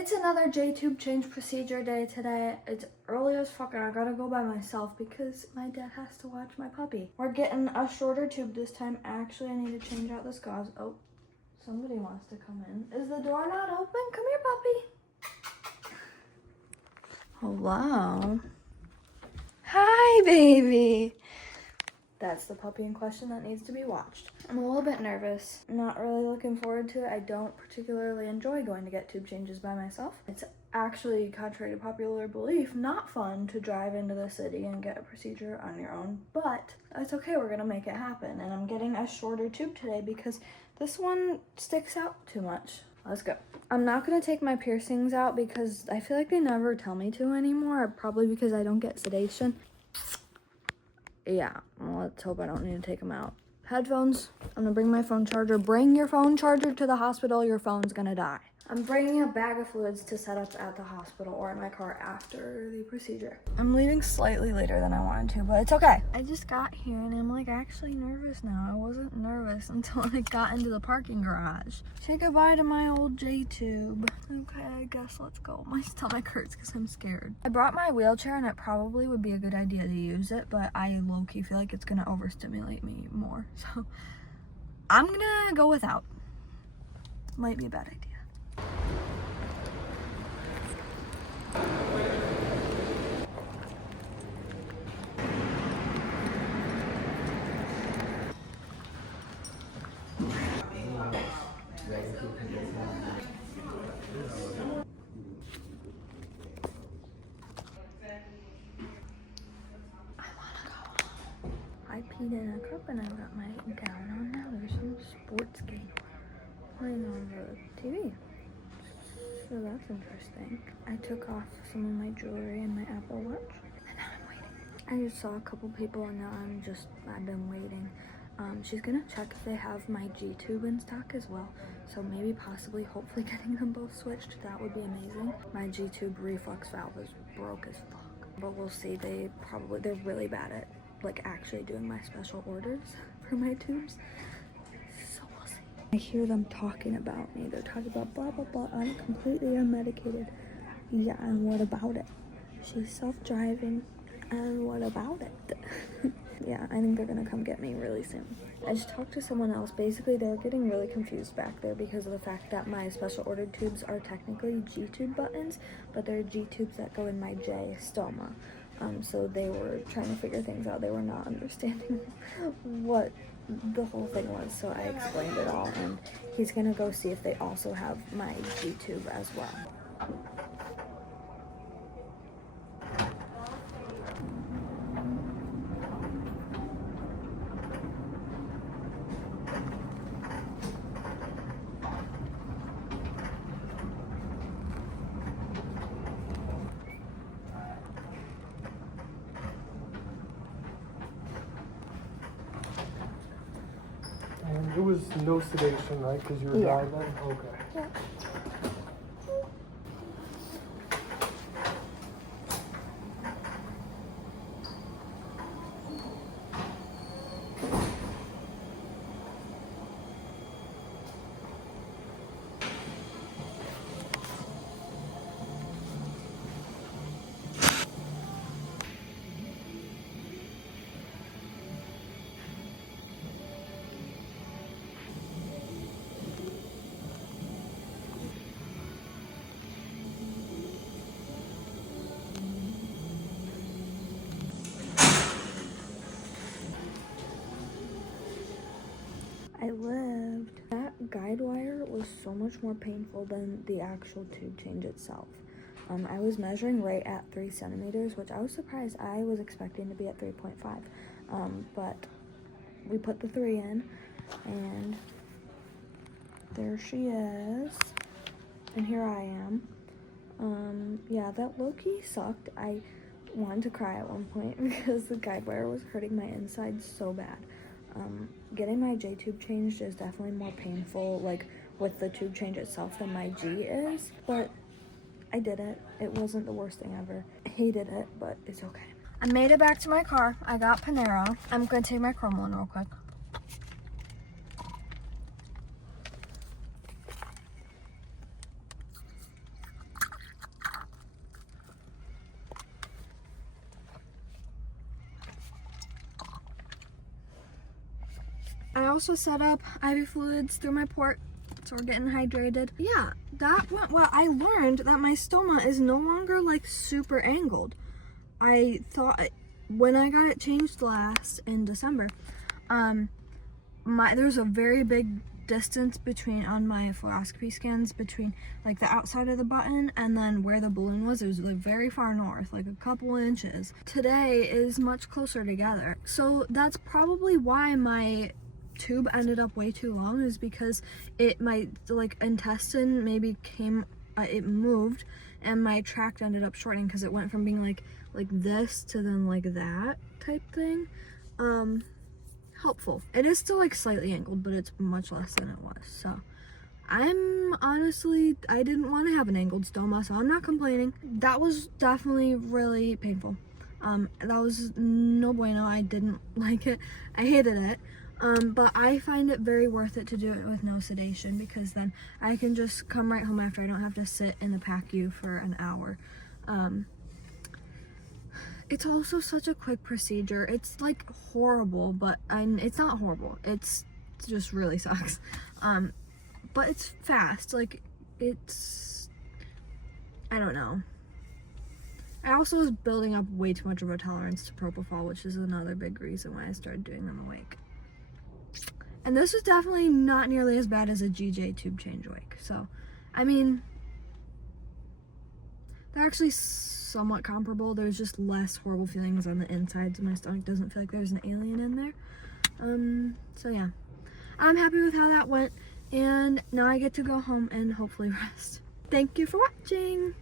It's another J-tube change procedure day today. It's early as fuck and I gotta go by myself because my dad has to watch my puppy. We're getting a shorter tube this time. Actually, I need to change out this gauze. Oh, somebody wants to come in. Is the door not open? Come here, puppy. Hello. Hi, baby. That's the puppy in question that needs to be watched. I'm a little bit nervous. I'm not really looking forward to it. I don't particularly enjoy going to get tube changes by myself. It's actually, contrary to popular belief, not fun to drive into the city and get a procedure on your own, but it's okay, we're gonna make it happen. And I'm getting a shorter tube today because this one sticks out too much. Let's go. I'm not gonna take my piercings out because I feel like they never tell me to anymore, probably because I don't get sedation. Yeah, well, let's hope I don't need to take them out. Headphones, I'm gonna bring my phone charger. Bring your phone charger to the hospital, your phone's gonna die. I'm bringing a bag of fluids to set up at the hospital or in my car after the procedure. I'm leaving slightly later than I wanted to, but it's okay. I just got here and I'm like actually nervous now. I wasn't nervous until I got into the parking garage. Say goodbye to my old J-tube. Okay, I guess let's go. My stomach hurts because I'm scared. I brought my wheelchair and it probably would be a good idea to use it, but I low-key feel like it's gonna overstimulate me more. So I'm gonna go without. Might be a bad idea. I peed in a cup and I got my gown on now. There's some sports game playing on the TV. So that's interesting. I took off some of my jewelry and my Apple Watch. And now I'm waiting. I just saw a couple people and now I've been waiting. She's gonna check if they have my G-tube in stock as well. So maybe possibly, hopefully getting them both switched. That would be amazing. My G-tube reflux valve is broke as fuck. But we'll see, they're really bad at like actually doing my special orders for my tubes. So we'll see. I hear them talking about me. They're talking about blah, blah, blah. I'm completely unmedicated. Yeah, and what about it? She's self-driving. And what about it? Yeah, I think they're gonna come get me really soon. I just talked to someone else. Basically, they're getting really confused back there because of the fact that my special ordered tubes are technically G-tube buttons, but they're G-tubes that go in my J stoma. So they were trying to figure things out. They were not understanding what the whole thing was. So I explained it all, and he's gonna go see if they also have my G-tube as well. And it was no sedation, right? Because you were driving? Okay. Yeah. I lived. That guide wire was so much more painful than the actual tube change itself. I was measuring right at 3 centimeters, which I was surprised. I was expecting to be at 3.5. But we put the 3 in, and there she is. And here I am. Yeah, that low-key sucked. I wanted to cry at one point because the guide wire was hurting my insides so bad. Getting my J-tube changed is definitely more painful, like with the tube change itself, than my G is, but I did it. It wasn't the worst thing ever. I hated it, but it's okay. I made it back to my car. I got Panera. I'm gonna take my Cromolyn real quick. also set up IV fluids through my port, so we're getting hydrated. Yeah, that went well. I learned that my stoma is no longer like super angled. I thought when I got it changed last in December, there's a very big distance between on my fluoroscopy scans between like the outside of the button and then where the balloon was. It was like very far north, like a couple inches. Today is much closer together, so that's probably why my tube ended up way too long, is because my like intestine maybe it moved and my tract ended up shortening because it went from being like this to then like that type thing. Helpful. It is still like slightly angled, but it's much less than it was. So I'm honestly, I didn't want to have an angled stoma, so I'm not complaining. That was definitely really painful. That was no bueno. I didn't like it. I hated it. But I find it very worth it to do it with no sedation, because then I can just come right home after. I don't have to sit in the PACU for an hour. It's also such a quick procedure. It's like horrible, but it's not horrible. It just really sucks. But it's fast. Like, I don't know. I also was building up way too much of a tolerance to propofol, which is another big reason why I started doing them awake. And this was definitely not nearly as bad as a GJ tube change awake. So, I mean, they're actually somewhat comparable. There's just less horrible feelings on the inside, so my stomach doesn't feel like there's an alien in there. So yeah, I'm happy with how that went, and now I get to go home and hopefully rest. Thank you for watching.